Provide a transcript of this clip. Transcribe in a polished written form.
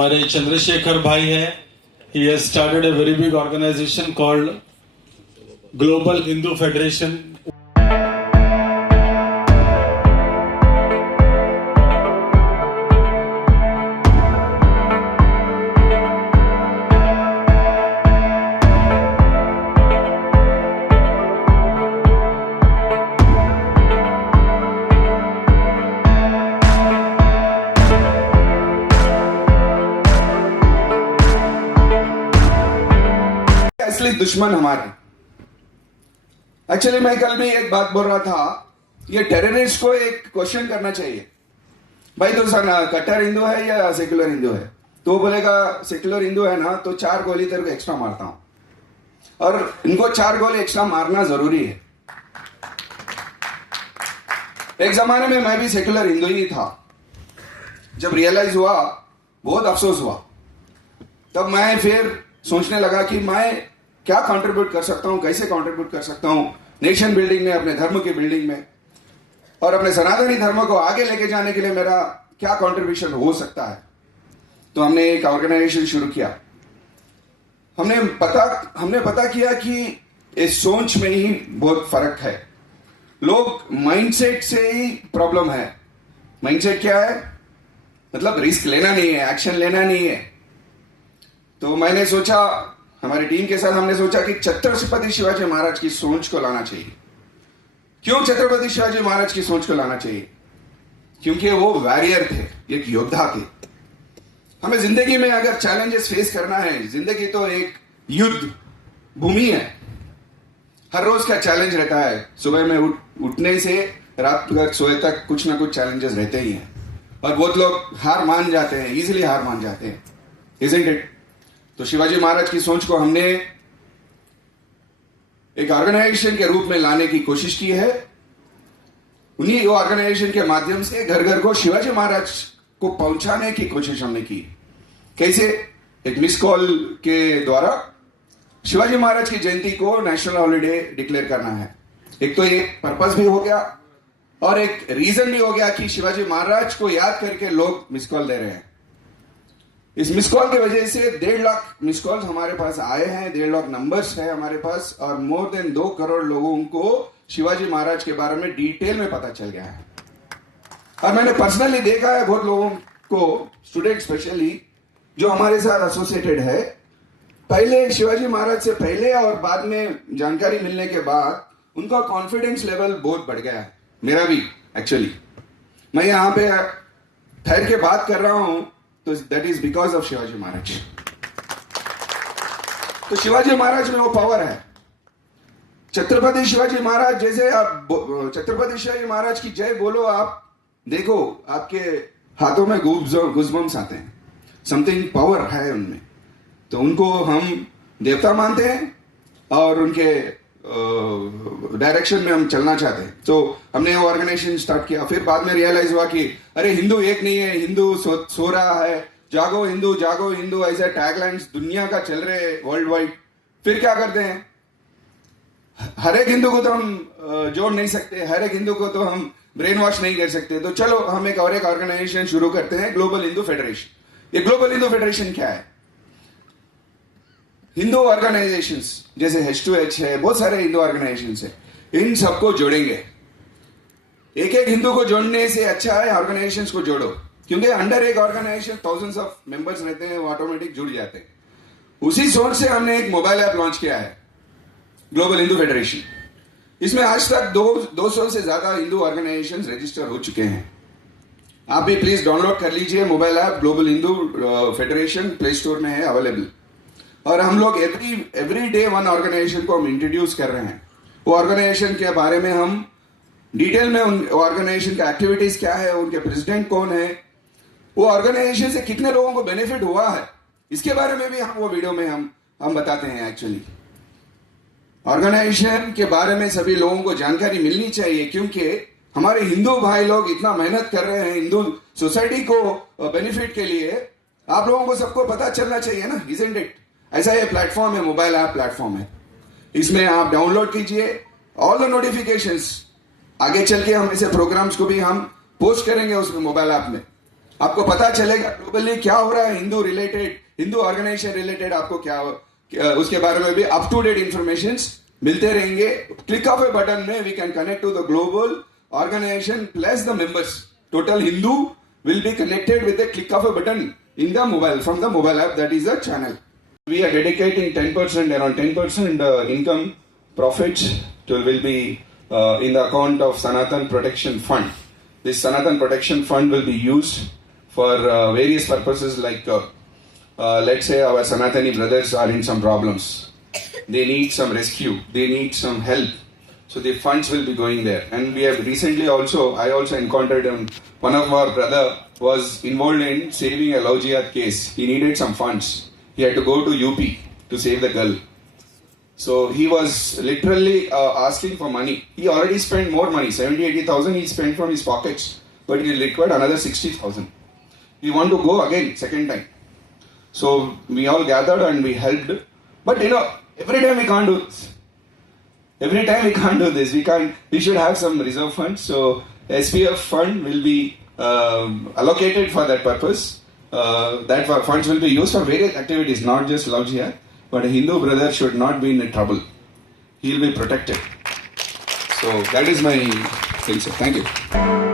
हमारे चंद्रशेखर भाई है. He has started a very big organization called Global Hindu Federation. असली दुश्मन हमारे. एक्चुअली मैं कल भी एक बात बोल रहा था, ये टेररिस्ट को एक क्वेश्चन करना चाहिए, भाई तो कट्टर हिंदू है या सेक्युलर हिंदू है? तो बोलेगा सेक्युलर हिंदू है ना, तो 4 गोली तेरे को एक्स्ट्रा मारता हूं. और इनको 4 गोली एक्स्ट्रा मारना जरूरी है. एक जमाने में मैं भी सेक्युलर हिंदू ही था. जब रियलाइज हुआ, बहुत अफसोस हुआ, तब मैं फिर सोचने लगा कि मैं क्या कंट्रीब्यूट कर सकता हूं, कैसे कंट्रीब्यूट कर सकता हूं नेशन बिल्डिंग में, अपने धर्म की बिल्डिंग में, और अपने सनातनी धर्म को आगे लेके जाने के लिए मेरा क्या कंट्रीब्यूशन हो सकता है. तो हमने एक ऑर्गेनाइजेशन शुरू किया. हमने पता किया कि इस सोच में ही बहुत फर्क है. लोग माइंडसेट से ही प्रॉब्लम है. माइंडसेट क्या है? मतलब रिस्क लेना नहीं है, एक्शन लेना नहीं है. तो मैंने सोचा, हमारी टीम के साथ हमने सोचा कि छत्रपति शिवाजी महाराज की सोच को लाना चाहिए. क्यों छत्रपति शिवाजी महाराज की सोच को लाना चाहिए? क्योंकि वो वॉरियर थे, एक योद्धा थे. हमें जिंदगी में अगर चैलेंजेस फेस करना है, जिंदगी तो एक युद्ध भूमि है. हर रोज का चैलेंज रहता है. सुबह में उठने से रात तक सोए तक कुछ ना कुछ चैलेंजेस रहते ही हैं. और बहुत लोग हार मान जाते हैं, इजीली हार मान जाते हैं, इजंट इट? तो शिवाजी महाराज की सोच को हमने एक ऑर्गेनाइजेशन के रूप में लाने की कोशिश की है. उन्हीं ऑर्गेनाइजेशन के माध्यम से घर घर को शिवाजी महाराज को पहुंचाने की कोशिश हमने की. कैसे? एक मिस कॉल के द्वारा शिवाजी महाराज की जयंती को नेशनल हॉलिडे डिक्लेयर करना है. एक तो ये पर्पस भी हो गया और एक रीजन भी हो गया कि शिवाजी महाराज को याद करके लोग मिस कॉल दे रहे हैं. इस मिस कॉल की वजह से 1.5 लाख मिस कॉल हमारे पास आए हैं, 1.5 लाख नंबर्स है हमारे पास, और मोर देन 2 करोड़ लोगों को शिवाजी महाराज के बारे में डिटेल में पता चल गया है. और मैंने पर्सनली देखा है बहुत लोगों को, स्टूडेंट स्पेशली, जो हमारे साथ एसोसिएटेड है, पहले शिवाजी महाराज से पहले और बाद में जानकारी मिलने के बाद उनका कॉन्फिडेंस लेवल बहुत बढ़ गया है. मेरा भी एक्चुअली. मैं यहां पे ठहर के बात कर रहा हूं तो that is because of Shivaji Maharaj. तो शिवाजी महाराज में वो पावर है. छत्रपति शिवाजी महाराज जैसे आप छत्रपति शिवाजी महाराज की जय बोलो, आप देखो आपके हाथों में गूज़बम्स आते हैं. समथिंग पावर है उनमें. तो उनको हम देवता मानते हैं और उनके डायरेक्शन में हम चलना चाहते हैं. तो हमने वो ऑर्गेनाइजेशन स्टार्ट किया. फिर बाद में रियलाइज हुआ कि अरे हिंदू एक नहीं है, हिंदू सो रहा है. जागो हिंदू ऐसे टैगलाइंस दुनिया का चल रहे हैं वर्ल्ड वाइड. फिर क्या करते हैं? हर एक हिंदू को तो हम जोड़ नहीं सकते, हर एक हिंदू को तो हम ब्रेन वॉश नहीं कर सकते. तो चलो हम एक ऑर्गेनाइजेशन शुरू करते हैं, ग्लोबल हिंदू फेडरेशन. ये ग्लोबल हिंदू फेडरेशन क्या है? हिंदू ऑर्गेनाइजेशंस जैसे H2H है, बहुत सारे हिंदू ऑर्गेनाइजेशंस है, इन सबको जोड़ेंगे. एक एक हिंदू को जोड़ने से अच्छा है ऑर्गेनाइजेशंस को जोड़ो, क्योंकि अंडर एक ऑर्गेनाइजेशन थाउजेंड्स ऑफ मेंबर्स रहते हैं, वो ऑटोमेटिक जुड़ जाते हैं. उसी सोच से हमने एक मोबाइल ऐप लॉन्च किया है, ग्लोबल हिंदू फेडरेशन. इसमें आज तक 200 से ज्यादा हिंदू ऑर्गेनाइजेशंस रजिस्टर हो चुके हैं. आप भी प्लीज डाउनलोड कर लीजिए mobile app global Hindu federation, play store में है अवेलेबल. और हम लोग एवरी डे वन ऑर्गेनाइजेशन को हम इंट्रोड्यूस कर रहे हैं. वो ऑर्गेनाइजेशन के बारे में हम डिटेल में, उन ऑर्गेनाइजेशन का एक्टिविटीज क्या है, उनके प्रेसिडेंट कौन है, वो ऑर्गेनाइजेशन से कितने लोगों को बेनिफिट हुआ है, इसके बारे में भी हम वो वीडियो में हम बताते हैं. एक्चुअली ऑर्गेनाइजेशन के बारे में सभी लोगों को जानकारी मिलनी चाहिए, क्योंकि हमारे हिंदू भाई लोग इतना मेहनत कर रहे हैं हिंदू सोसाइटी को बेनिफिट के लिए. आप लोगों को सबको पता चलना चाहिए ना, इजंट इट? ऐसा ये प्लेटफॉर्म है, मोबाइल ऐप प्लेटफॉर्म है. इसमें आप डाउनलोड कीजिए ऑल द नोटिफिकेशंस. आगे चल के हम ऐसे प्रोग्राम्स को भी हम पोस्ट करेंगे उसमें, मोबाइल ऐप में. आपको पता चलेगा ग्लोबली क्या हो रहा है, हिंदू ऑर्गेनाइजेशन रिलेटेड आपको उसके बारे में भी अप टू डेट इंफॉर्मेशन मिलते रहेंगे. क्लिक ऑफ ए बटन में we can connect to the global organisation plus the members. Total Hindu will be connected with a click of a button in the mobile, from the mobile app. That is the channel. We are dedicating 10%, around 10% income profits will be in the account of Sanatan Protection Fund. This Sanatan Protection Fund will be used for various purposes, like let's say our Sanatani brothers are in some problems. They need some rescue. They need some help. So the funds will be going there. And we have recently I also encountered one of our brother was involved in saving a love jihad case. He needed some funds. He had to go to UP to save the girl. So he was literally asking for money. He already spent more money, 70,000-80,000 he spent from his pockets. But he required another 60,000. We want to go again, second time. So we all gathered and we helped. But every time we can't do this. Every time we can't do this. We should have some reserve funds. So SPF fund will be allocated for that purpose. That funds will be used for various activities, not just love jihad. But a Hindu brother should not be in trouble. He will be protected. So that is my thing, sir. Thank you.